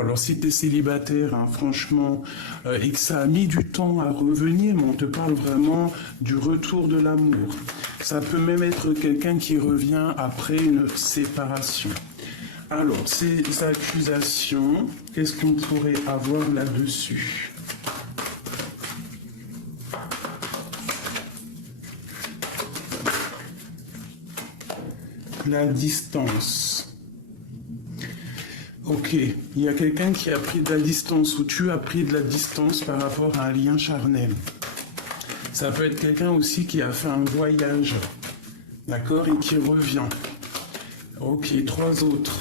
alors si tu es célibataire, hein, franchement, et que ça a mis du temps à revenir, mais on te parle vraiment du retour de l'amour. Ça peut même être quelqu'un qui revient après une séparation. Alors, ces accusations, qu'est-ce qu'on pourrait avoir là-dessus? La distance. Ok, il y a quelqu'un qui a pris de la distance ou tu as pris de la distance par rapport à un lien charnel. Ça peut être quelqu'un aussi qui a fait un voyage, d'accord, et qui revient. Ok, trois autres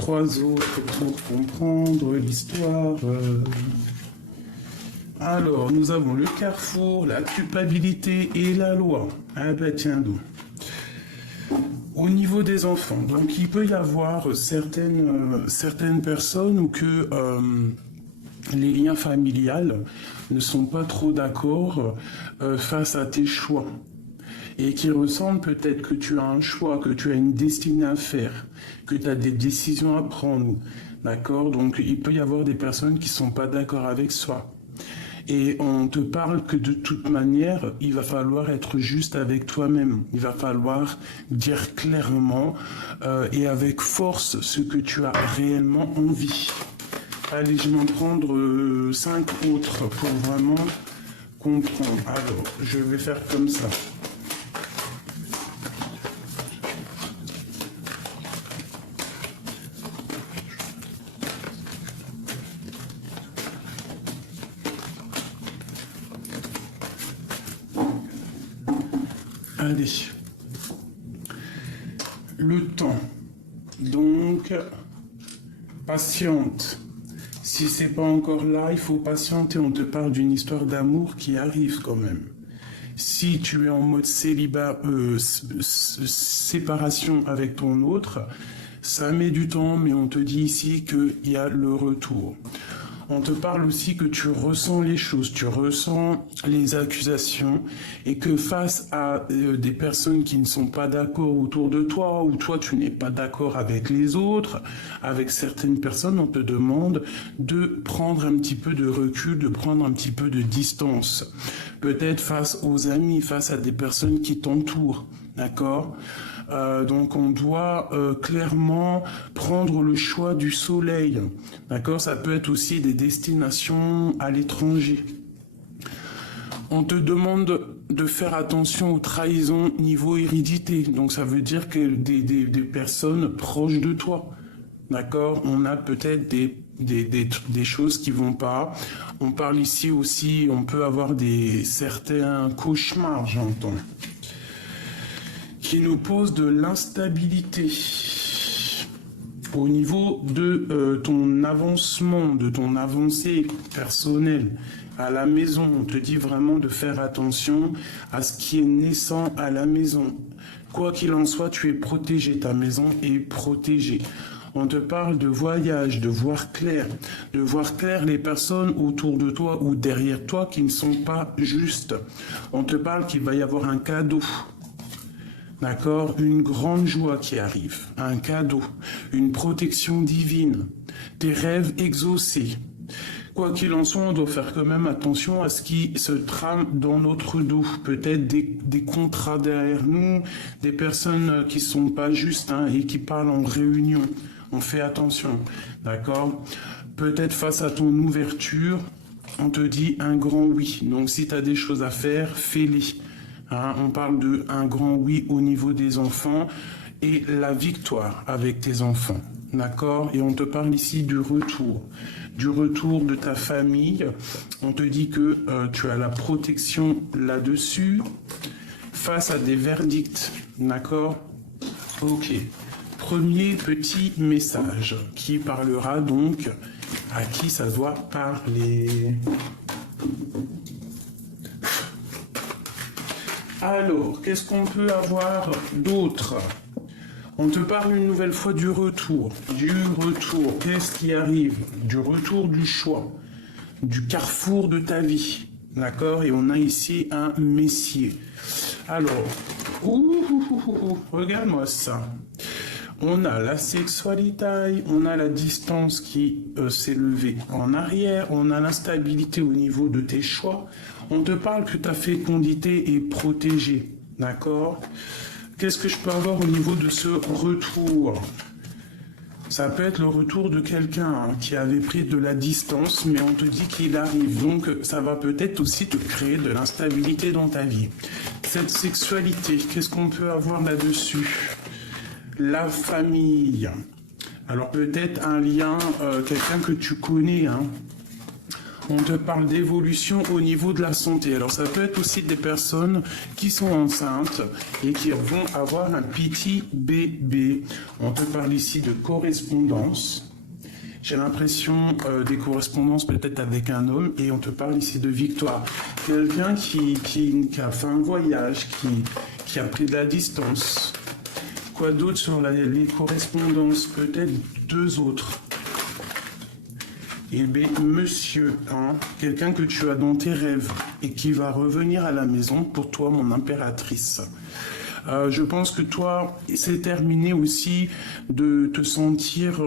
pour comprendre l'histoire. Alors, nous avons le carrefour, la culpabilité et la loi. Ah ben tiens donc. Au niveau des enfants, donc il peut y avoir certaines personnes où que les liens familiales ne sont pas trop d'accord face à tes choix et qui ressentent peut-être que tu as un choix, que tu as une destinée à faire, que tu as des décisions à prendre, d'accord? Donc il peut y avoir des personnes qui ne sont pas d'accord avec soi. Et on te parle que de toute manière, il va falloir être juste avec toi-même. Il va falloir dire clairement et avec force ce que tu as réellement envie. Allez, je vais en prendre 5 autres pour vraiment comprendre. Alors, je vais faire comme ça. Allez, le temps, donc patiente. Si c'est pas encore là, il faut patienter. On te parle d'une histoire d'amour qui arrive quand même. Si tu es en mode célibat, séparation avec ton autre, ça met du temps, mais on te dit ici qu'il y a le retour. On te parle aussi que tu ressens les choses, tu ressens les accusations et que face à des personnes qui ne sont pas d'accord autour de toi ou toi tu n'es pas d'accord avec les autres, avec certaines personnes, on te demande de prendre un petit peu de recul, de prendre un petit peu de distance. Peut-être face aux amis, face à des personnes qui t'entourent, d'accord ? Donc on doit clairement prendre le choix du soleil, d'accord? Ça peut être aussi des destinations à l'étranger. On te demande de faire attention aux trahisons niveau hérédité, donc ça veut dire que des personnes proches de toi, d'accord? On a peut-être des choses qui vont pas. On parle ici aussi, on peut avoir certains cauchemars, j'entends, qui nous pose de l'instabilité au niveau de ton avancement, de ton avancée personnelle à la maison. On te dit vraiment de faire attention à ce qui est naissant à la maison. Quoi qu'il en soit, tu es protégé, ta maison est protégée. On te parle de voyage, de voir clair les personnes autour de toi ou derrière toi qui ne sont pas justes. On te parle qu'il va y avoir un cadeau. D'accord, une grande joie qui arrive, un cadeau, une protection divine, des rêves exaucés. Quoi qu'il en soit, on doit faire quand même attention à ce qui se trame dans notre dos. Peut-être des contrats derrière nous, des personnes qui sont pas justes et qui parlent en réunion. On fait attention, d'accord? Peut-être face à ton ouverture, on te dit un grand oui. Donc si tu as des choses à faire, fais-les. On parle de un grand oui au niveau des enfants et la victoire avec tes enfants, d'accord? Et on te parle ici du retour de ta famille. On te dit que tu as la protection là-dessus face à des verdicts, d'accord? Ok. Premier petit message qui parlera donc à qui ça doit parler. Alors, qu'est-ce qu'on peut avoir d'autre? On te parle une nouvelle fois du retour. Qu'est-ce qui arrive? Du retour du choix, du carrefour de ta vie. D'accord? Et on a ici un messier. Alors, regarde-moi ça. On a la sexualité, on a la distance qui s'est levée en arrière, on a l'instabilité au niveau de tes choix. On te parle que ta fécondité est protégée, d'accord? Qu'est-ce que je peux avoir au niveau de ce retour? Ça peut être le retour de quelqu'un qui avait pris de la distance, mais on te dit qu'il arrive. Donc, ça va peut-être aussi te créer de l'instabilité dans ta vie. Cette sexualité, qu'est-ce qu'on peut avoir là-dessus? La famille. Alors, peut-être un lien, quelqu'un que tu connais, hein. On te parle d'évolution au niveau de la santé. Alors, ça peut être aussi des personnes qui sont enceintes et qui vont avoir un petit bébé. On te parle ici de correspondance. J'ai l'impression des correspondances peut-être avec un homme et on te parle ici de victoire. Quelqu'un qui a fait un voyage, qui a pris de la distance. Quoi d'autre sur les correspondances? Peut-être deux autres. Eh bien, monsieur, hein, quelqu'un que tu as dans tes rêves et qui va revenir à la maison pour toi, mon impératrice. Je pense que toi, c'est terminé aussi de te sentir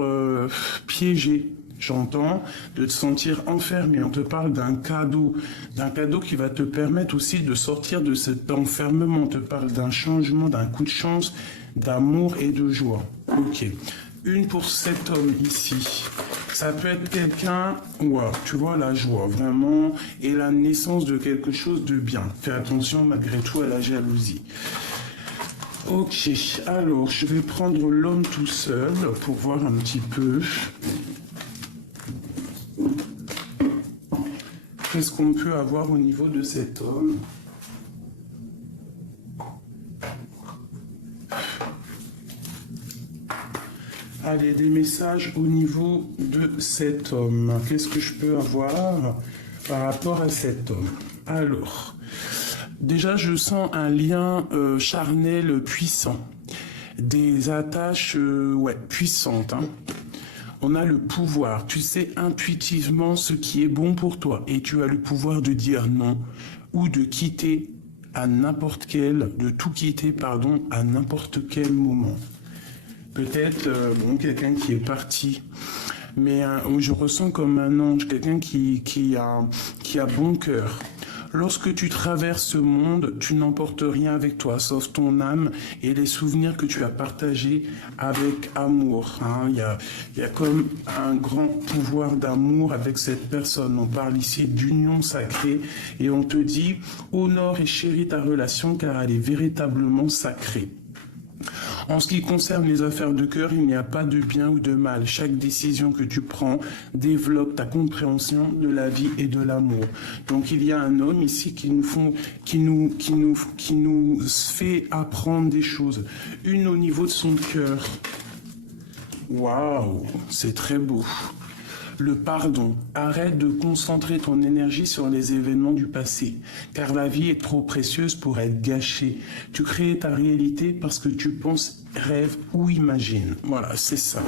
piégé. J'entends, de te sentir enfermé. On te parle d'un cadeau qui va te permettre aussi de sortir de cet enfermement. On te parle d'un changement, d'un coup de chance, d'amour et de joie. Ok. Une pour cet homme ici. Ça peut être quelqu'un, wow, tu vois la joie, vraiment, et la naissance de quelque chose de bien. Fais attention malgré tout à la jalousie. Ok, alors je vais prendre l'homme tout seul pour voir un petit peu. Qu'est-ce qu'on peut avoir au niveau de cet homme? Allez, des messages au niveau de cet homme. Qu'est-ce que je peux avoir par rapport à cet homme? Alors, déjà, je sens un lien charnel puissant. Des attaches puissantes. Hein. On a le pouvoir. Tu sais intuitivement ce qui est bon pour toi. Et tu as le pouvoir de dire non ou de quitter à n'importe quel, de tout quitter, pardon, à n'importe quel moment. Peut-être quelqu'un qui est parti, mais je ressens comme un ange, quelqu'un qui a bon cœur. Lorsque tu traverses ce monde, tu n'emportes rien avec toi, sauf ton âme et les souvenirs que tu as partagés avec amour. Hein. Il y a comme un grand pouvoir d'amour avec cette personne. On parle ici d'union sacrée et on te dit « honore et chéris ta relation car elle est véritablement sacrée ». En ce qui concerne les affaires de cœur, il n'y a pas de bien ou de mal. Chaque décision que tu prends développe ta compréhension de la vie et de l'amour. Donc il y a un homme ici qui nous fait apprendre des choses. Une au niveau de son cœur. Waouh, c'est très beau. Le pardon. Arrête de concentrer ton énergie sur les événements du passé, car la vie est trop précieuse pour être gâchée. Tu crées ta réalité parce que tu penses, rêves ou imagines. Voilà, c'est ça.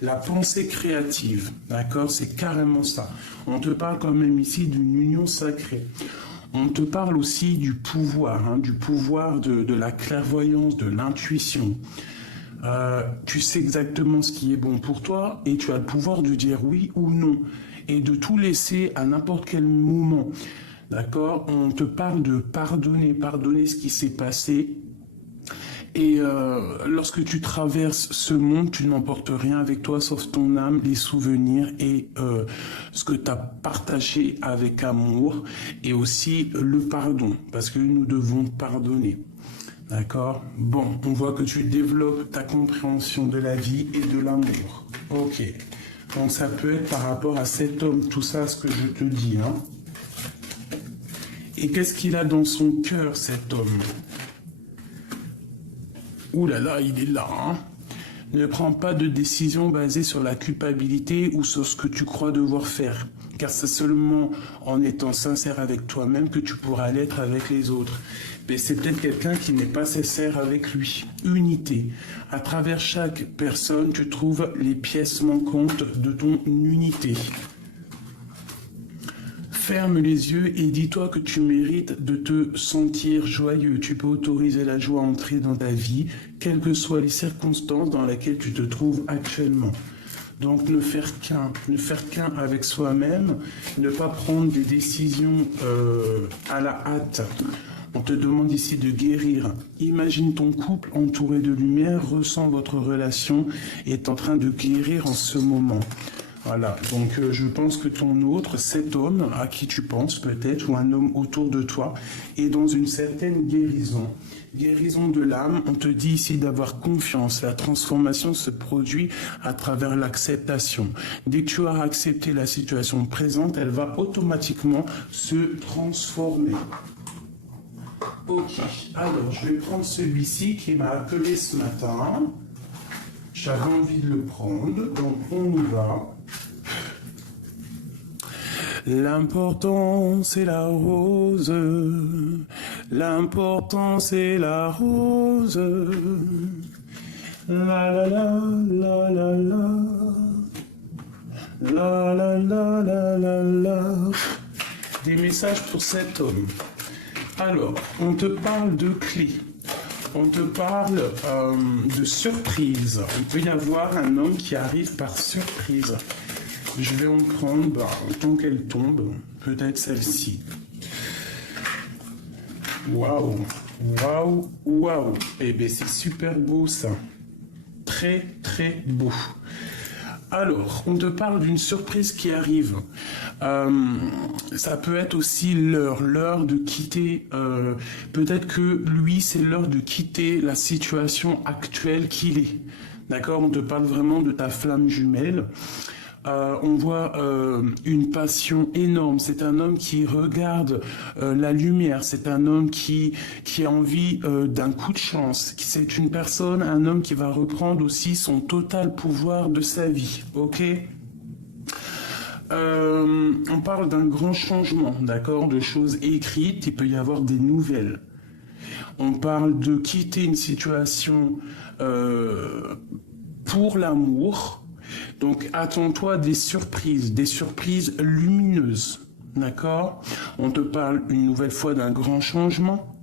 La pensée créative, d'accord, c'est carrément ça. On te parle quand même ici d'une union sacrée. On te parle aussi du pouvoir, de la clairvoyance, de l'intuition. Tu sais exactement ce qui est bon pour toi et tu as le pouvoir de dire oui ou non et de tout laisser à n'importe quel moment. D'accord? On te parle de pardonner ce qui s'est passé. Et lorsque tu traverses ce monde, tu n'emportes rien avec toi sauf ton âme, les souvenirs et ce que tu as partagé avec amour et aussi le pardon parce que nous devons pardonner. D'accord? Bon, on voit que tu développes ta compréhension de la vie et de l'amour. Ok. Donc ça peut être par rapport à cet homme, tout ça, ce que je te dis. Hein. Et qu'est-ce qu'il a dans son cœur, cet homme? Ouh là là, il est là. Hein. Ne prends pas de décision basée sur la culpabilité ou sur ce que tu crois devoir faire. Car c'est seulement en étant sincère avec toi-même que tu pourras l'être avec les autres. Mais c'est peut-être quelqu'un qui n'est pas sincère avec lui. Unité. À travers chaque personne, tu trouves les pièces manquantes de ton unité. Ferme les yeux et dis-toi que tu mérites de te sentir joyeux. Tu peux autoriser la joie à entrer dans ta vie quelles que soient les circonstances dans lesquelles tu te trouves actuellement. Donc ne faire qu'un avec soi-même, ne pas prendre des décisions à la hâte. On te demande ici de guérir. Imagine ton couple entouré de lumière, ressens votre relation est en train de guérir en ce moment. Voilà, donc je pense que ton autre, cet homme à qui tu penses peut-être, ou un homme autour de toi, est dans une certaine guérison. Guérison de l'âme, on te dit ici d'avoir confiance. La transformation se produit à travers l'acceptation. Dès que tu auras accepté la situation présente, elle va automatiquement se transformer. Ok, alors je vais prendre celui-ci qui m'a appelé ce matin. J'avais envie de le prendre, donc on y va. L'important c'est la rose, l'important c'est la rose. La la la la la la, la la la la la la. Des messages pour cet homme. Alors, on te parle de clés, on te parle de surprise. Il peut y avoir un homme qui arrive par surprise. Je vais en prendre, tant qu'elle tombe, peut-être celle-ci. Waouh, waouh, waouh. Eh bien, c'est super beau ça. Très, très beau. Alors, on te parle d'une surprise qui arrive. Ça peut être aussi l'heure de quitter. Peut-être que lui, c'est l'heure de quitter la situation actuelle qu'il est. D'accord? On te parle vraiment de ta flamme jumelle. On voit une passion énorme. C'est un homme qui regarde la lumière. C'est un homme qui a envie d'un coup de chance. C'est une personne, un homme qui va reprendre aussi son total pouvoir de sa vie. Ok? On parle d'un grand changement, d'accord? De choses écrites. Il peut y avoir des nouvelles. On parle de quitter une situation pour l'amour. Donc, attends-toi des surprises lumineuses, d'accord? On te parle une nouvelle fois d'un grand changement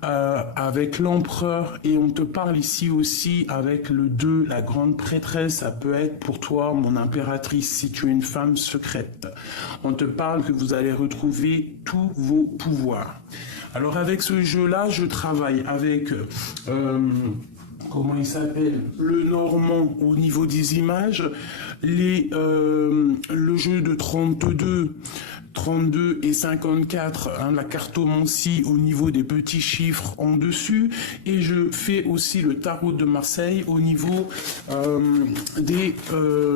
avec l'empereur et on te parle ici aussi avec le 2, la grande prêtresse. Ça peut être pour toi, mon impératrice, si tu es une femme secrète. On te parle que vous allez retrouver tous vos pouvoirs. Alors, avec ce jeu-là, je travaille avec... comment il s'appelle, le normand au niveau des images, le jeu de 32 et 54, la cartomancie au niveau des petits chiffres en dessus, et je fais aussi le tarot de Marseille au niveau des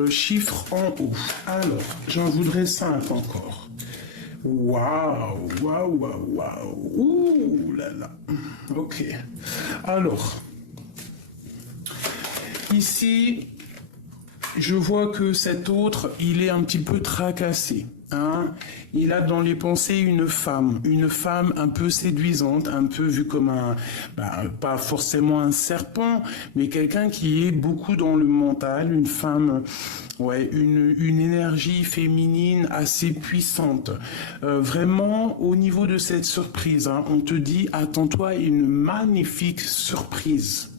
chiffres en haut. Alors, j'en voudrais 5 encore. Waouh, waouh, waouh, waouh, ouh là là. Ok. Alors, ici, je vois que cet autre, il est un petit peu tracassé. Hein? Il a dans les pensées une femme un peu séduisante, un peu vu comme pas forcément un serpent, mais quelqu'un qui est beaucoup dans le mental, une femme, ouais, une énergie féminine assez puissante. Vraiment, au niveau de cette surprise, hein, on te dit, attends-toi à une magnifique surprise.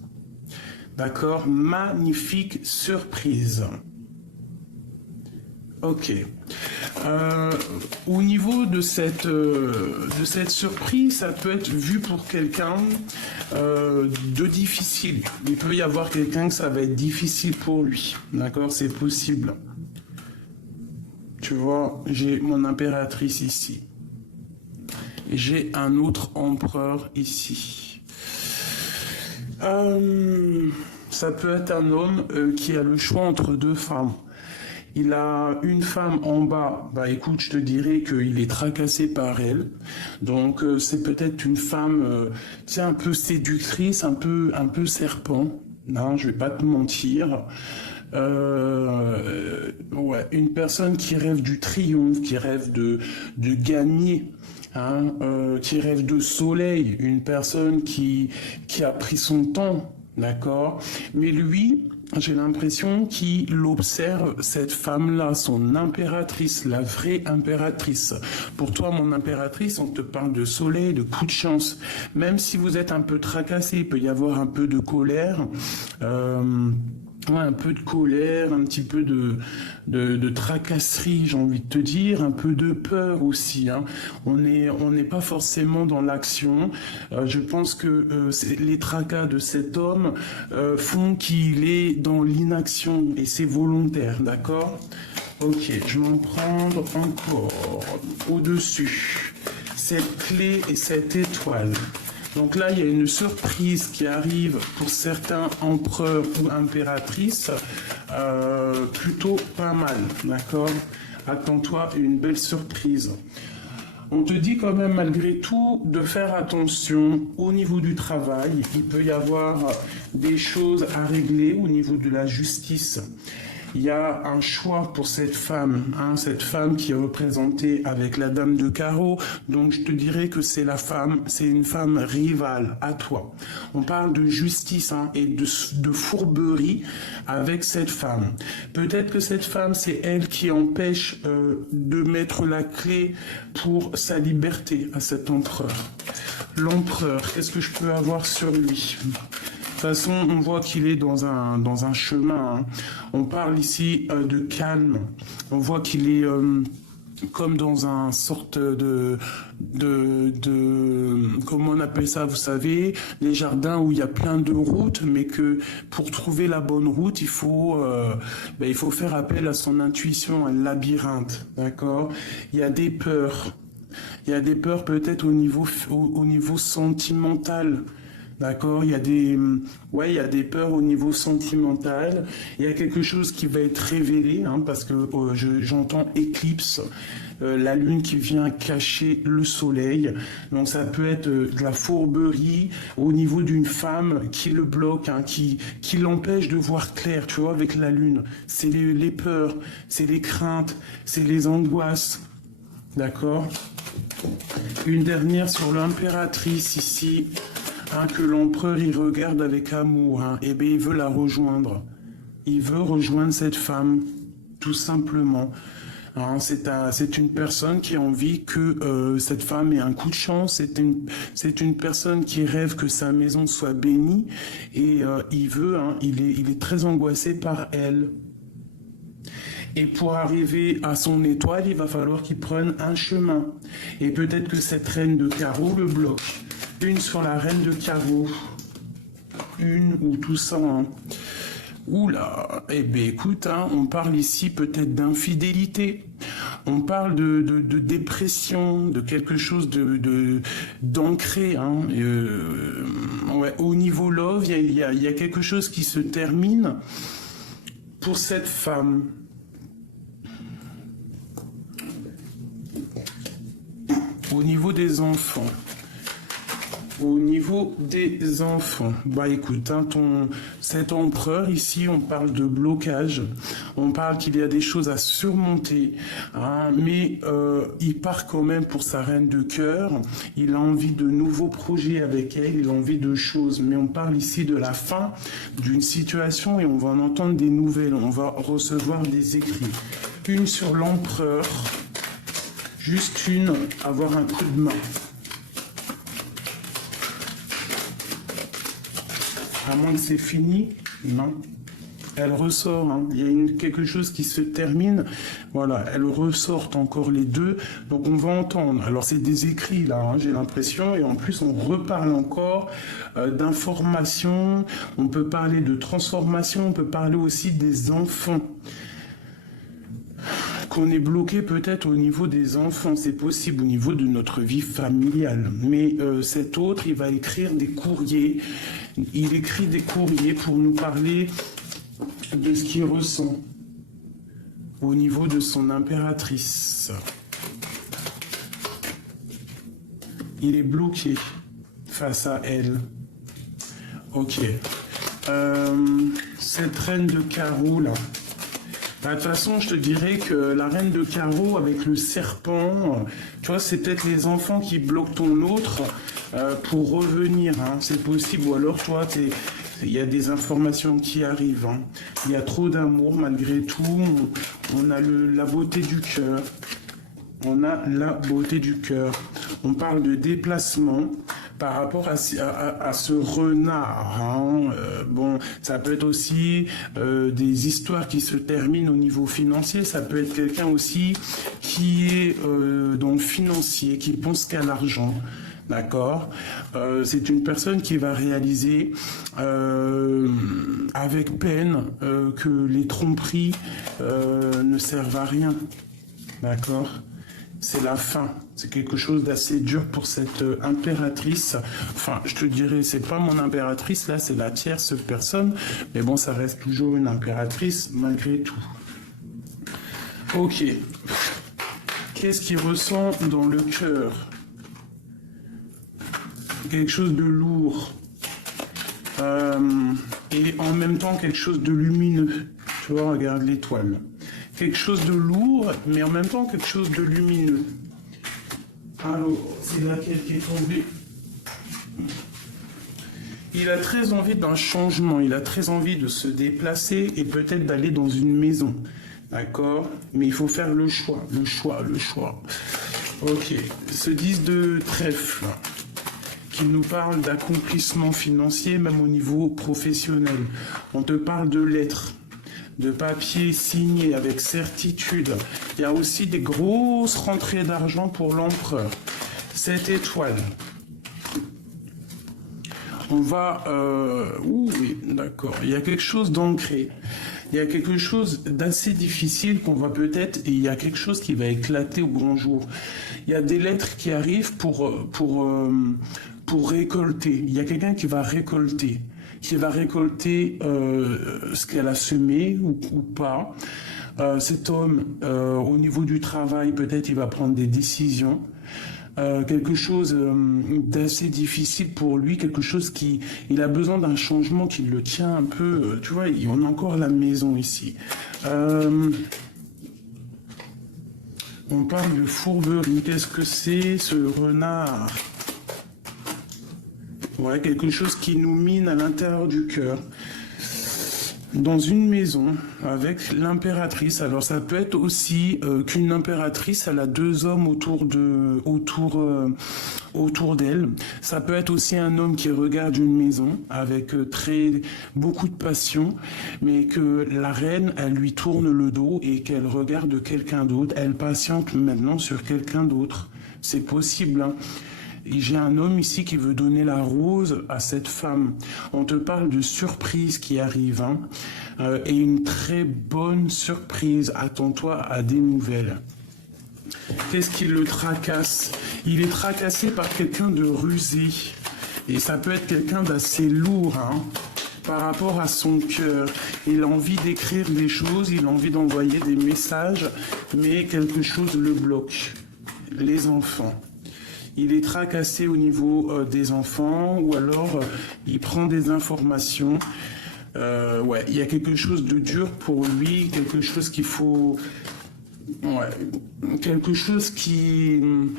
D'accord? Magnifique surprise. Ok. Au niveau de cette surprise, ça peut être vu pour quelqu'un de difficile. Il peut y avoir quelqu'un que ça va être difficile pour lui. D'accord? C'est possible. Tu vois, j'ai mon impératrice ici. J'ai un autre empereur ici. Ça peut être un homme qui a le choix entre deux femmes. Il a une femme en bas, bah écoute, je te dirais qu'il est tracassé par elle. Donc c'est peut-être une femme, un peu séductrice, un peu serpent. Non, je vais pas te mentir. Ouais, une personne qui rêve du triomphe, qui rêve de gagner. Hein, qui rêve de soleil, une personne qui a pris son temps, d'accord? Mais lui, j'ai l'impression qu'il observe cette femme-là, son impératrice, la vraie impératrice. Pour toi, mon impératrice, on te parle de soleil, de coup de chance. Même si vous êtes un peu tracassé, il peut y avoir un peu de colère. Ouais, un peu de colère, un petit peu de tracasserie, j'ai envie de te dire, un peu de peur aussi. Hein. On n'est pas forcément dans l'action. Je pense que les tracas de cet homme font qu'il est dans l'inaction et c'est volontaire, d'accord? Ok, je vais en prendre encore au-dessus. Cette clé et cette étoile. Donc là, il y a une surprise qui arrive pour certains empereurs ou impératrices, plutôt pas mal, d'accord? Attends-toi à une belle surprise. On te dit quand même malgré tout de faire attention au niveau du travail. Il peut y avoir des choses à régler au niveau de la justice. Il y a un choix pour cette femme qui est représentée avec la dame de carreau. Donc je te dirais que c'est une femme rivale à toi. On parle de justice et de fourberie avec cette femme. Peut-être que cette femme, c'est elle qui empêche de mettre la clé pour sa liberté à cet empereur. L'empereur, qu'est-ce que je peux avoir sur lui ? De toute façon, on voit qu'il est dans un chemin. Hein. On parle ici de calme. On voit qu'il est comme dans un sorte de comment on appelle ça, vous savez, les jardins où il y a plein de routes, mais que pour trouver la bonne route, il faut faire appel à son intuition, un labyrinthe, d'accord? Il y a des peurs. Il y a des peurs peut-être au niveau sentimental. D'accord, il y a des peurs au niveau sentimental. Il y a quelque chose qui va être révélé, parce que j'entends éclipse, la lune qui vient cacher le soleil. Donc ça peut être de la fourberie au niveau d'une femme qui le bloque, qui l'empêche de voir clair. Tu vois, avec la lune, c'est les peurs, c'est les craintes, c'est les angoisses. D'accord. Une dernière sur l'impératrice ici. Que l'empereur il regarde avec amour, et bien il veut la rejoindre. Il veut rejoindre cette femme, tout simplement. C'est une personne qui a envie que cette femme ait un coup de chance. C'est une personne qui rêve que sa maison soit bénie et il est très angoissé par elle. Et pour arriver à son étoile, il va falloir qu'il prenne un chemin. Et peut-être que cette reine de carreau le bloque. Une sur la reine de carreau. Une ou tout ça. Oula, eh bien écoute, on parle ici peut-être d'infidélité. On parle de dépression, de quelque chose d'ancré. Au niveau love, il y a quelque chose qui se termine pour cette femme. Au niveau des enfants. Au niveau des enfants, écoute, cet empereur ici, on parle de blocage, on parle qu'il y a des choses à surmonter, mais il part quand même pour sa reine de cœur, il a envie de nouveaux projets avec elle, il a envie de choses, mais on parle ici de la fin d'une situation et on va en entendre des nouvelles, on va recevoir des écrits. Une sur l'empereur, juste une, avoir un coup de main. À moins que c'est fini, non. Elle ressort, il y a quelque chose qui se termine. Voilà, elle ressort encore les deux. Donc on va entendre. Alors c'est des écrits là, j'ai l'impression. Et en plus on reparle encore d'informations. On peut parler de transformation. On peut parler aussi des enfants. Qu'on est bloqué peut-être au niveau des enfants, c'est possible au niveau de notre vie familiale. Mais cet autre, il va écrire des courriers. Il écrit des courriers pour nous parler de ce qu'il ressent au niveau de son impératrice. Il est bloqué face à elle. Ok. Cette reine de carreau là. De toute façon, je te dirais que la reine de carreau avec le serpent, tu vois, c'est peut-être les enfants qui bloquent ton autre pour revenir, c'est possible. Ou alors, toi, il y a des informations qui arrivent. Hein. Il y a trop d'amour malgré tout. On a la beauté du cœur. On a la beauté du cœur. On parle de déplacement par rapport à ce renard. Hein. Bon, ça peut être aussi des histoires qui se terminent au niveau financier. Ça peut être quelqu'un aussi qui est dans le financier, qui pense qu'à l'argent. D'accord. C'est une personne qui va réaliser avec peine que les tromperies ne servent à rien. D'accord. C'est la fin. C'est quelque chose d'assez dur pour cette impératrice. Enfin, je te dirais, c'est pas mon impératrice, là, c'est la tierce personne. Mais bon, ça reste toujours une impératrice, malgré tout. Ok. Qu'est-ce qu'il ressent dans le cœur? Quelque chose de lourd. Et en même temps, quelque chose de lumineux. Tu vois, regarde l'étoile. Quelque chose de lourd, mais en même temps quelque chose de lumineux. Alors, c'est laquelle qui est tombée? Il a très envie d'un changement, il a très envie de se déplacer et peut-être d'aller dans une maison. D'accord? Mais il faut faire le choix, le choix, le choix. Ok, ce 10 de trèfle, qui nous parle d'accomplissement financier, même au niveau professionnel. On te parle de lettres, de papier signé avec certitude. Il y a aussi des grosses rentrées d'argent pour l'empereur. Cette étoile. On va... oui, d'accord. Il y a quelque chose d'ancré. Il y a quelque chose d'assez difficile qu'on va peut-être... Et il y a quelque chose qui va éclater au grand jour. Il y a des lettres qui arrivent pour récolter. Il y a quelqu'un qui va récolter. Ce qu'elle a semé ou pas. Cet homme, au niveau du travail, peut-être il va prendre des décisions. Quelque chose d'assez difficile pour lui, quelque chose il a besoin d'un changement qui le tient un peu. Tu vois, on a encore la maison ici. On parle de fourberie. Qu'est-ce que c'est ce renard? Ouais, quelque chose qui nous mine à l'intérieur du cœur. Dans une maison avec l'impératrice. Alors ça peut être aussi qu'une impératrice, elle a deux hommes autour d'elle. Ça peut être aussi un homme qui regarde une maison avec beaucoup de passion, mais que la reine, elle lui tourne le dos et qu'elle regarde quelqu'un d'autre. Elle patiente maintenant sur quelqu'un d'autre. C'est possible, hein. J'ai un homme ici qui veut donner la rose à cette femme. On te parle de surprise qui arrive, hein, et une très bonne surprise. Attends-toi à des nouvelles. Qu'est-ce qui le tracasse? Il est tracassé par quelqu'un de rusé. Et ça peut être quelqu'un d'assez lourd, hein, par rapport à son cœur. Il a envie d'écrire des choses, il a envie d'envoyer des messages, mais quelque chose le bloque. Les enfants. Il est tracassé au niveau des enfants, ou alors il prend des informations. Ouais, il y a quelque chose de dur pour lui, quelque chose qu'il faut... Ouais, quelque chose qui nous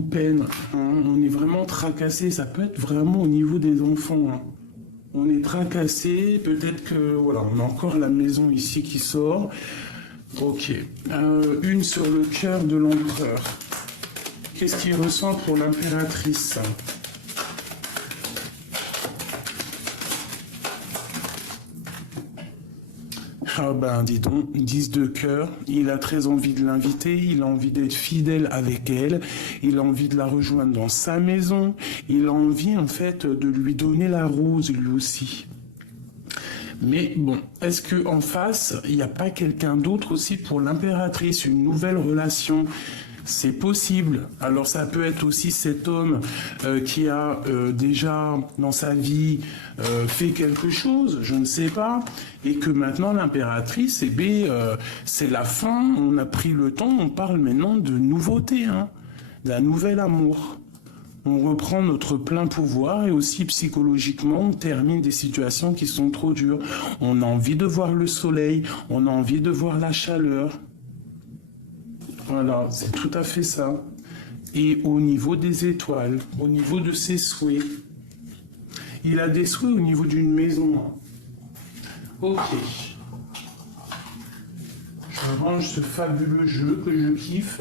peine. Hein. On est vraiment tracassé, ça peut être vraiment au niveau des enfants. Hein. On est tracassé, peut-être que... Voilà, on a encore la maison ici qui sort. Ok. Une sur le cœur de l'empereur. Qu'est-ce qu'il ressent pour l'impératrice? Ah ben dis donc, 10 de cœur, il a très envie de l'inviter, il a envie d'être fidèle avec elle, il a envie de la rejoindre dans sa maison, il a envie en fait de lui donner la rose lui aussi. Mais bon, est-ce qu'en face, il n'y a pas quelqu'un d'autre aussi pour l'impératrice, une nouvelle relation? C'est possible. Alors ça peut être aussi cet homme qui a déjà dans sa vie fait quelque chose, je ne sais pas, et que maintenant l'impératrice, c'est la fin, on a pris le temps, on parle maintenant de nouveauté, hein, d'un nouvel amour. On reprend notre plein pouvoir et aussi psychologiquement, on termine des situations qui sont trop dures. On a envie de voir le soleil, on a envie de voir la chaleur. Voilà, c'est tout à fait ça. Et au niveau des étoiles, au niveau de ses souhaits, Il a des souhaits au niveau d'une maison. Ok. Je range ce fabuleux jeu que je kiffe.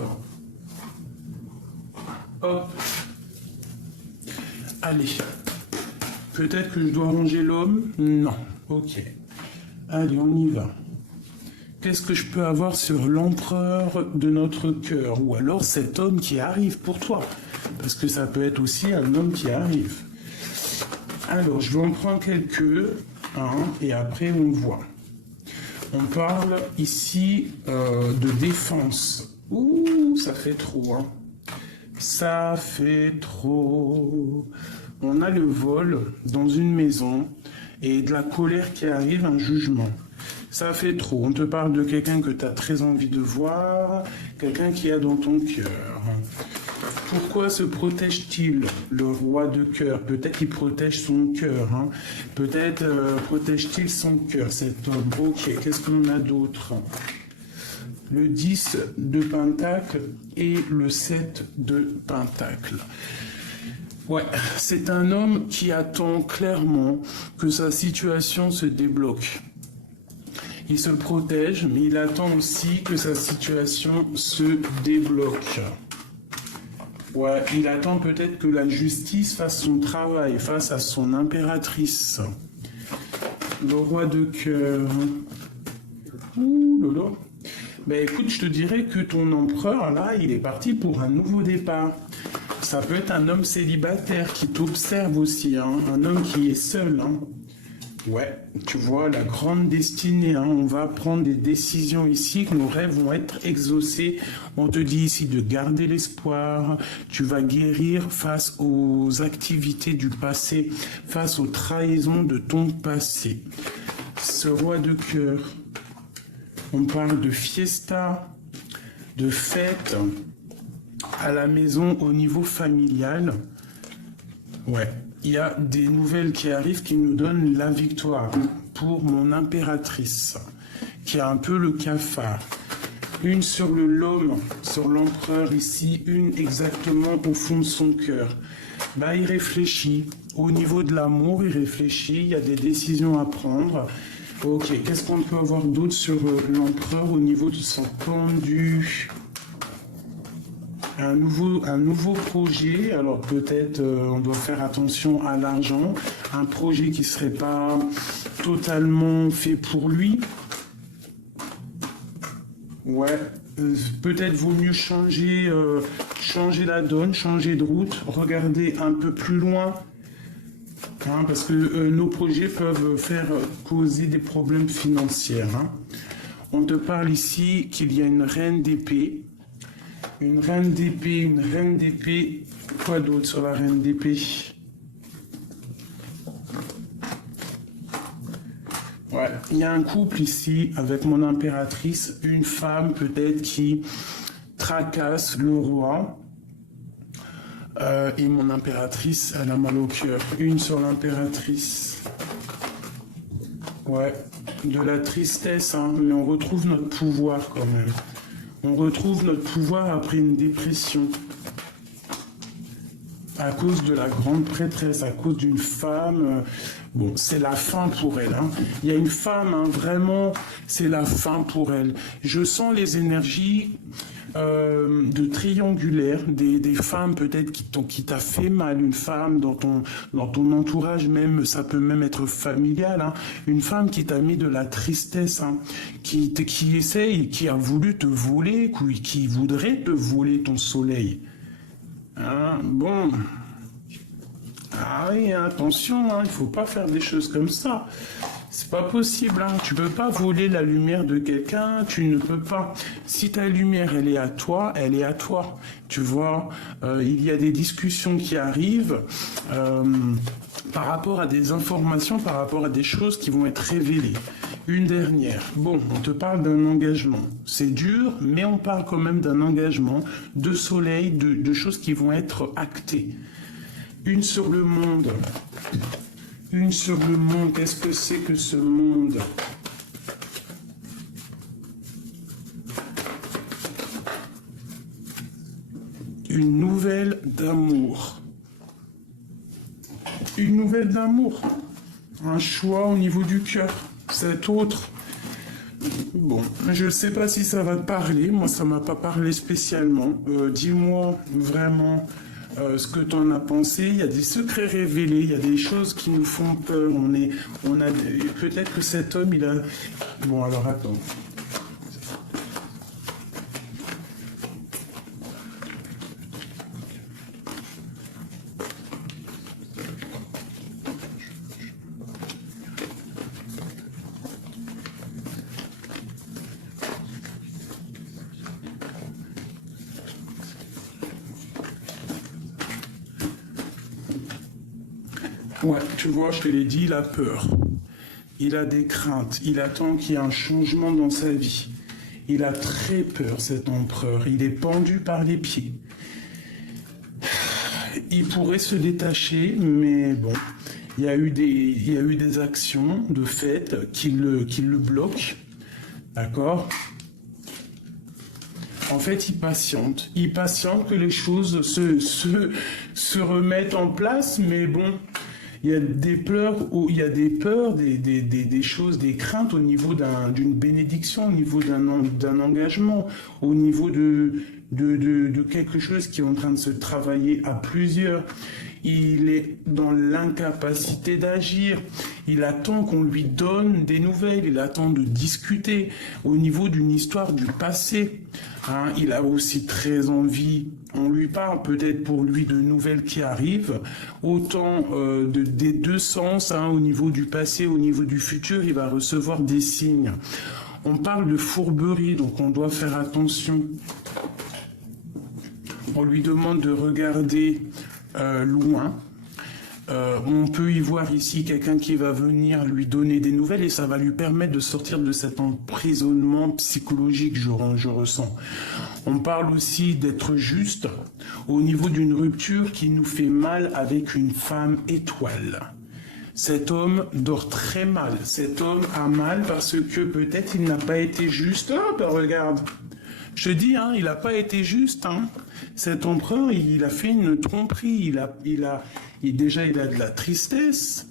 Hop. Allez. Peut-être que je dois ranger l'homme? Non. Ok. Allez, on y va. Qu'est-ce que je peux avoir sur l'empereur de notre cœur? Ou alors cet homme qui arrive pour toi? Parce que ça peut être aussi un homme qui arrive. Alors, je vais en prendre quelques, et après on voit. On parle ici de défense. Ouh, ça fait trop, hein. Ça fait trop. On a le vol dans une maison et de la colère qui arrive, un jugement. Ça fait trop. On te parle de quelqu'un que tu as très envie de voir, quelqu'un qui est dans ton cœur. Pourquoi se protège-t-il, le roi de cœur? Peut-être qu'il protège son cœur. Hein. Peut-être protège-t-il son cœur, cet homme. Ok, qu'est-ce qu'on a d'autre? Le 10 de pentacle et le 7 de pentacle. Ouais, c'est un homme qui attend clairement que sa situation se débloque. Il se protège, mais il attend aussi que sa situation se débloque. Ouais, il attend peut-être que la justice fasse son travail face à son impératrice. Le roi de cœur. Ouh, lolo. Ben écoute, je te dirais que ton empereur, là, il est parti pour un nouveau départ. Ça peut être un homme célibataire qui t'observe aussi, hein, un homme qui est seul. Hein. Ouais, tu vois, la grande destinée, hein, on va prendre des décisions ici, que nos rêves vont être exaucés. On te dit ici de garder l'espoir, tu vas guérir face aux activités du passé, face aux trahisons de ton passé. Ce roi de cœur, on parle de fiesta, de fête à la maison au niveau familial. Ouais. Il y a des nouvelles qui arrivent qui nous donnent la victoire pour mon impératrice, qui a un peu le cafard. Une sur l'homme, sur l'empereur ici, une exactement au fond de son cœur. Bah, il réfléchit. Au niveau de l'amour, il réfléchit. Il y a des décisions à prendre. Ok, qu'est-ce qu'on peut avoir d'autre sur l'empereur au niveau de son pendu? Un nouveau projet, alors peut-être on doit faire attention à l'argent, un projet qui ne serait pas totalement fait pour lui. Ouais, peut-être vaut mieux changer la donne, changer de route, regarder un peu plus loin, hein, parce que nos projets peuvent faire causer des problèmes financiers. Hein. On te parle ici qu'il y a une reine d'épée. Une reine d'épée. Quoi d'autre sur la reine d'épée? Ouais, il y a un couple ici avec mon impératrice, une femme peut-être qui tracasse le roi. Et mon impératrice, elle a mal au cœur. Une sur l'impératrice. Ouais, de la tristesse, hein, mais on retrouve notre pouvoir quand même. On retrouve notre pouvoir après une dépression. À cause de la grande prêtresse, à cause d'une femme. Bon, c'est la fin pour elle. Hein. Il y a une femme, hein, vraiment, c'est la fin pour elle. Je sens les énergies de triangulaire, des femmes peut-être qui t'a fait mal, une femme dans ton entourage même, ça peut même être familial, hein, une femme qui t'a mis de la tristesse, hein, qui essaye, qui a voulu te voler, qui voudrait te voler ton soleil. Hein, bon. Ah oui, attention, hein, il ne faut pas faire des choses comme ça. C'est pas possible, hein. Tu peux pas voler la lumière de quelqu'un, tu ne peux pas. Si ta lumière, elle est à toi, elle est à toi. Tu vois, il y a des discussions qui arrivent par rapport à des informations, par rapport à des choses qui vont être révélées. Une dernière. Bon, on te parle d'un engagement. C'est dur, mais on parle quand même d'un engagement, de soleil, de choses qui vont être actées. Une sur le monde. Une sur le monde. Qu'est-ce que c'est que ce monde? Une nouvelle d'amour. une nouvelle d'amour, un choix au niveau du cœur, cet autre. Bon, je ne sais pas si ça va te parler, moi ça m'a pas parlé spécialement. Dis-moi vraiment ce que tu en as pensé. Il y a des secrets révélés, il y a des choses qui nous font peur. Peut-être que cet homme, il a... Bon, alors attends. Ouais, tu vois, je te l'ai dit, il a peur. Il a des craintes. Il attend qu'il y ait un changement dans sa vie. Il a très peur, cet empereur. Il est pendu par les pieds. Il pourrait se détacher, mais bon, il y a eu des actions de fait qui le bloquent. D'accord ? En fait, il patiente. Il patiente que les choses se remettent en place, mais bon... Il y a des peurs, il y a des peurs, des choses, des craintes au niveau d'une bénédiction, au niveau d'un engagement, au niveau de quelque chose qui est en train de se travailler à plusieurs. Il est dans l'incapacité d'agir. Il attend qu'on lui donne des nouvelles. Il attend de discuter au niveau d'une histoire du passé. Hein, il a aussi très envie, on lui parle peut-être pour lui de nouvelles qui arrivent, autant des deux sens, hein, au niveau du passé, au niveau du futur, il va recevoir des signes. On parle de fourberie, donc on doit faire attention. On lui demande de regarder loin. On peut y voir ici quelqu'un qui va venir lui donner des nouvelles et ça va lui permettre de sortir de cet emprisonnement psychologique, je ressens. On parle aussi d'être juste au niveau d'une rupture qui nous fait mal avec une femme étoile. Cet homme dort très mal. Cet homme a mal parce que peut-être il n'a pas été juste. Ah, ben regarde. Je te dis, hein, il n'a pas été juste. Hein. Cet empereur, il a fait une tromperie. Déjà, il a de la tristesse.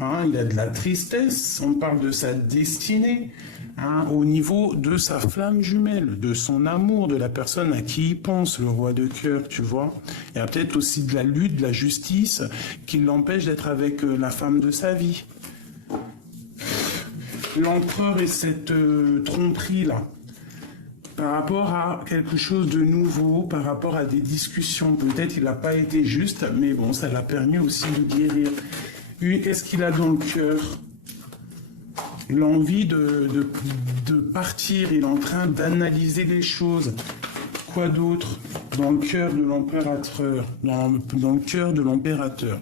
Hein, il a de la tristesse. On parle de sa destinée. Hein, au niveau de sa flamme jumelle, de son amour, de la personne à qui il pense, le roi de cœur, tu vois. Il y a peut-être aussi de la lutte, de la justice, qui l'empêche d'être avec la femme de sa vie. L'empereur et cette tromperie-là, par rapport à quelque chose de nouveau, par rapport à des discussions, peut-être il n'a pas été juste, mais bon, ça l'a permis aussi de guérir. Qu'est-ce qu'il a dans le cœur ? L'envie de partir, il est en train d'analyser les choses. Quoi d'autre dans le cœur de l'impérateur, dans le cœur de l'impérateur.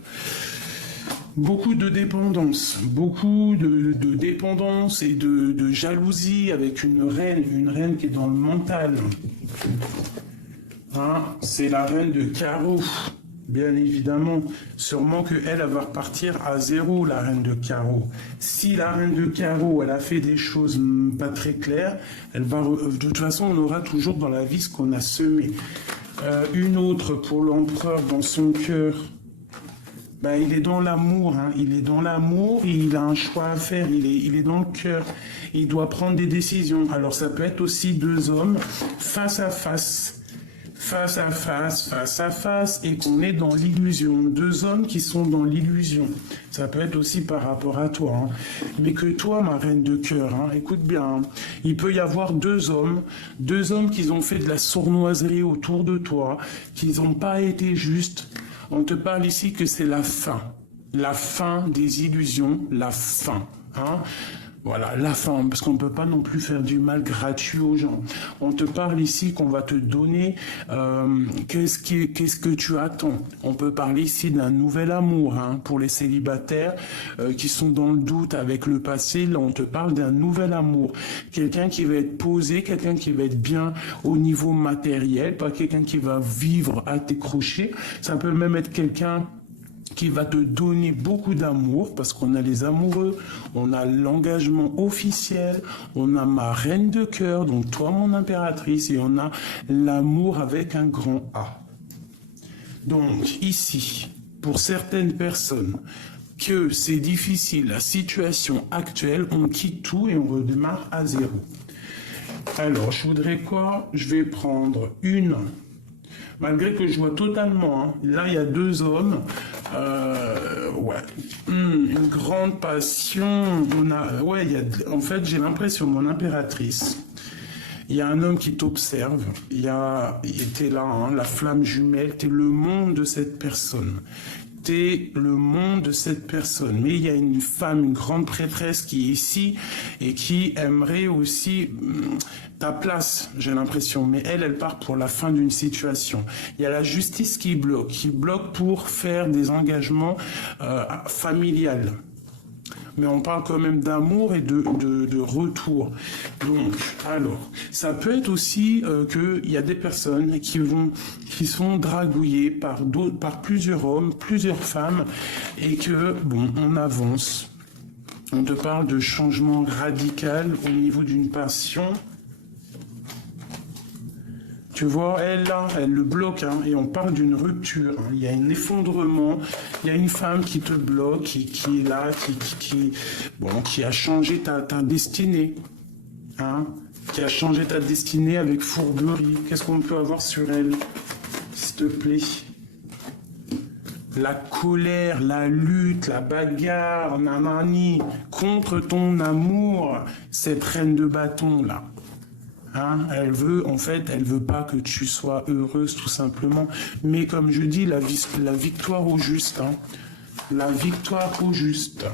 Beaucoup de dépendance et de jalousie avec une reine qui est dans le mental. Hein, c'est la reine de carreau. Bien évidemment, sûrement qu'elle va repartir à zéro, la reine de carreau. Si la reine de carreau, elle a fait des choses pas très claires, de toute façon, on aura toujours dans la vie ce qu'on a semé. Une autre pour l'empereur dans son cœur, ben, il est dans l'amour, hein. Il est dans l'amour et il a un choix à faire, il est dans le cœur. Il doit prendre des décisions. Alors ça peut être aussi deux hommes face à face. Face à face, et qu'on est dans l'illusion. Deux hommes qui sont dans l'illusion. Ça peut être aussi par rapport à toi. Hein. Mais que toi, ma reine de cœur, hein, écoute bien, hein, il peut y avoir deux hommes qui ont fait de la sournoiserie autour de toi, qui n'ont pas été justes. On te parle ici que c'est la fin des illusions, la fin. Hein. Voilà, la fin, parce qu'on ne peut pas non plus faire du mal gratuit aux gens. On te parle ici qu'on va te donner qu'est-ce que tu attends. On peut parler ici d'un nouvel amour, hein, pour les célibataires qui sont dans le doute avec le passé. Là, on te parle d'un nouvel amour. Quelqu'un qui va être posé, quelqu'un qui va être bien au niveau matériel, pas quelqu'un qui va vivre à tes crochets. Ça peut même être quelqu'un qui va te donner beaucoup d'amour, parce qu'on a les amoureux, on a l'engagement officiel, on a ma reine de cœur, donc toi mon impératrice, et on a l'amour avec un grand A. Donc ici, pour certaines personnes que c'est difficile, la situation actuelle, on quitte tout et on redémarre à zéro. Alors, je voudrais quoi? Je vais prendre une, malgré que je vois totalement, hein, là il y a deux hommes, ouais, une grande passion, ouais, en fait j'ai l'impression, mon impératrice, il y a un homme qui t'observe, il était là, hein, la flamme jumelle, t'es le monde de cette personne. T'es le monde de cette personne. Mais il y a une femme, une grande prêtresse qui est ici et qui aimerait aussi ta place, j'ai l'impression. Mais elle part pour la fin d'une situation. Il y a la justice qui bloque pour faire des engagements familiales. Mais on parle quand même d'amour et de retour. Donc, alors, ça peut être aussi qu'il y a des personnes qui sont dragouillées par plusieurs hommes, plusieurs femmes, et que, bon, on avance. On te parle de changement radical au niveau d'une passion. Tu vois, elle le bloque, hein, et on parle d'une rupture. Hein. Il y a un effondrement, il y a une femme qui te bloque, qui est là, qui a changé ta destinée. Hein, qui a changé ta destinée avec fourberie. Qu'est-ce qu'on peut avoir sur elle, s'il te plaît? La colère, la lutte, la bagarre, nanani, contre ton amour, cette reine de bâton là. Hein, elle veut pas que tu sois heureuse tout simplement. Mais comme je dis, la victoire au juste. Hein, la victoire au juste.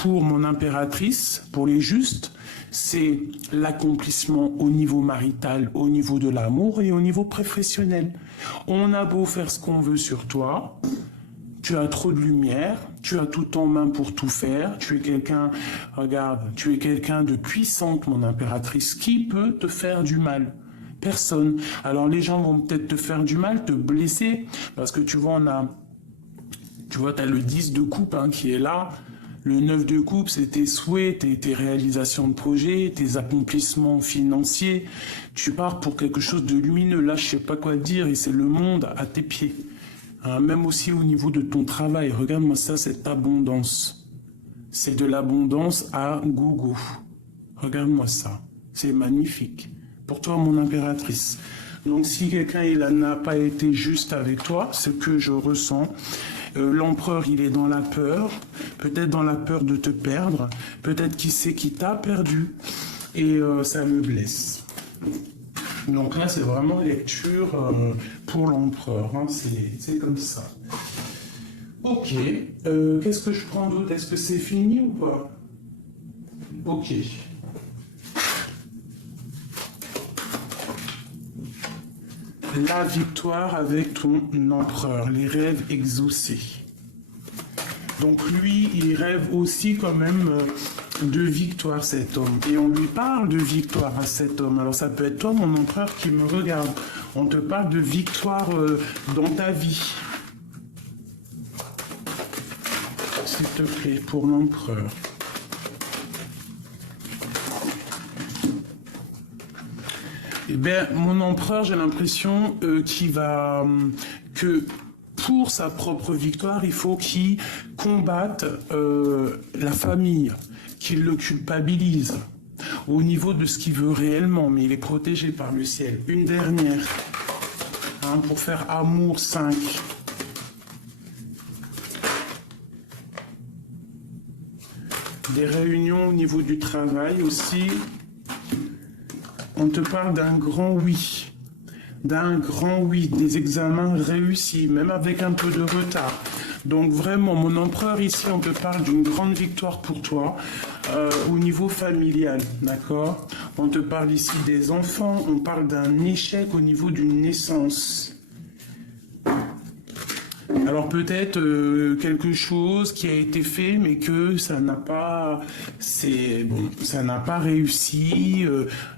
Pour mon impératrice, pour les justes, c'est l'accomplissement au niveau marital, au niveau de l'amour et au niveau professionnel. On a beau faire ce qu'on veut sur toi, tu as trop de lumière, tu as tout en main pour tout faire, tu es quelqu'un, regarde, tu es quelqu'un de puissante, mon impératrice. Qui peut te faire du mal? Personne. Alors les gens vont peut-être te faire du mal, te blesser, parce que tu vois, t'as le 10 de coupe hein, qui est là. Le 9 de coupe, c'est tes souhaits, tes réalisations de projets, tes accomplissements financiers. Tu pars pour quelque chose de lumineux. Là, je sais pas quoi dire et c'est le monde à tes pieds. Hein, même aussi au niveau de ton travail. Regarde-moi ça, cette abondance. C'est de l'abondance à gogo. Regarde-moi ça. C'est magnifique. Pour toi, mon impératrice. Donc, si quelqu'un n'a pas été juste avec toi, ce que je ressens, l'empereur, il est dans la peur, peut-être dans la peur de te perdre, peut-être qu'il sait qui t'a perdu, et ça le blesse. Donc là, c'est vraiment lecture pour l'empereur, hein, c'est comme ça. Ok, qu'est-ce que je prends d'autre? Est-ce que c'est fini ou pas? Ok. La victoire avec ton empereur, les rêves exaucés. Donc lui, il rêve aussi quand même de victoire, cet homme. Et on lui parle de victoire à cet homme. Alors ça peut être toi, mon empereur, qui me regarde. On te parle de victoire dans ta vie. S'il te plaît, pour l'empereur. Eh bien, mon empereur, j'ai l'impression que pour sa propre victoire, il faut qu'il combatte la famille, qu'il le culpabilise au niveau de ce qu'il veut réellement, mais il est protégé par le ciel. Une dernière, hein, pour faire amour 5. Des réunions au niveau du travail aussi. On te parle d'un grand oui, des examens réussis, même avec un peu de retard. Donc vraiment, mon empereur, ici, on te parle d'une grande victoire pour toi au niveau familial, d'accord? On te parle ici des enfants, on parle d'un échec au niveau d'une naissance. Alors peut-être quelque chose qui a été fait, mais que ça n'a pas, ça n'a pas réussi.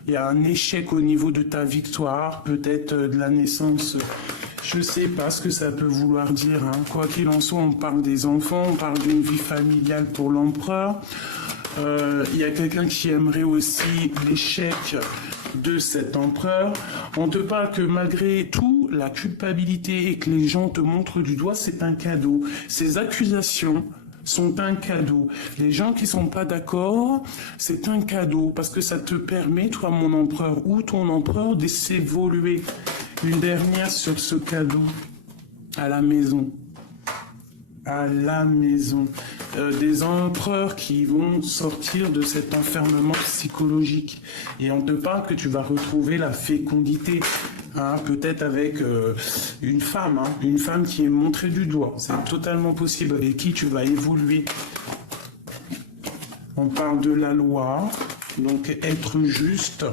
Il y a un échec au niveau de ta victoire, peut-être de la naissance. Je sais pas ce que ça peut vouloir dire. Hein. Quoi qu'il en soit, on parle des enfants, on parle d'une vie familiale pour l'empereur. Il y a quelqu'un qui aimerait aussi l'échec de cet empereur. On te parle que malgré tout, la culpabilité et que les gens te montrent du doigt, c'est un cadeau. Ces accusations sont un cadeau. Les gens qui sont pas d'accord, c'est un cadeau parce que ça te permet, toi, mon empereur ou ton empereur, de s'évoluer. Une dernière sur ce cadeau à la maison. À la maison. Des empereurs qui vont sortir de cet enfermement psychologique. Et on te parle que tu vas retrouver la fécondité. Hein, peut-être avec une femme qui est montrée du doigt. C'est totalement possible, avec qui tu vas évoluer. On parle de la loi, donc être juste.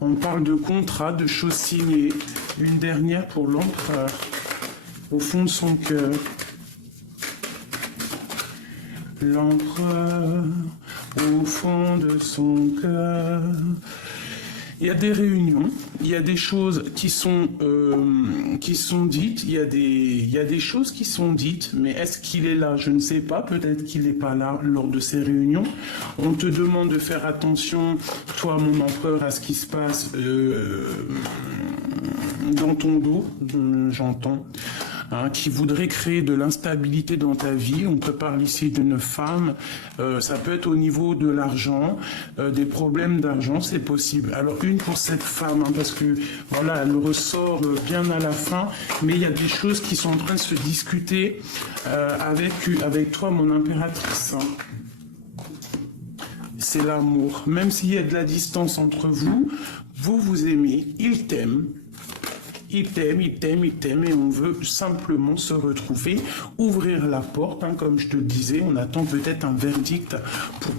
On parle de contrat, de choses signées. Une dernière pour l'empereur, au fond de son cœur. L'empereur, au fond de son cœur. Il y a des réunions, il y a des choses qui sont dites, il y a des choses qui sont dites, mais est-ce qu'il est là? Je ne sais pas, peut-être qu'il n'est pas là lors de ces réunions. On te demande de faire attention, toi mon empereur, à ce qui se passe dans ton dos, j'entends. Qui voudrait créer de l'instabilité dans ta vie. On te parle ici d'une femme, ça peut être au niveau de l'argent, des problèmes d'argent, c'est possible. Alors une pour cette femme, parce que voilà, elle ressort bien à la fin, mais il y a des choses qui sont en train de se discuter avec toi, mon impératrice. C'est l'amour. Même s'il y a de la distance entre vous, vous vous aimez, il t'aime. Il t'aime, et on veut simplement se retrouver, ouvrir la porte, comme je te disais, on attend peut-être un verdict pour